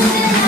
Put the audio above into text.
Thank you.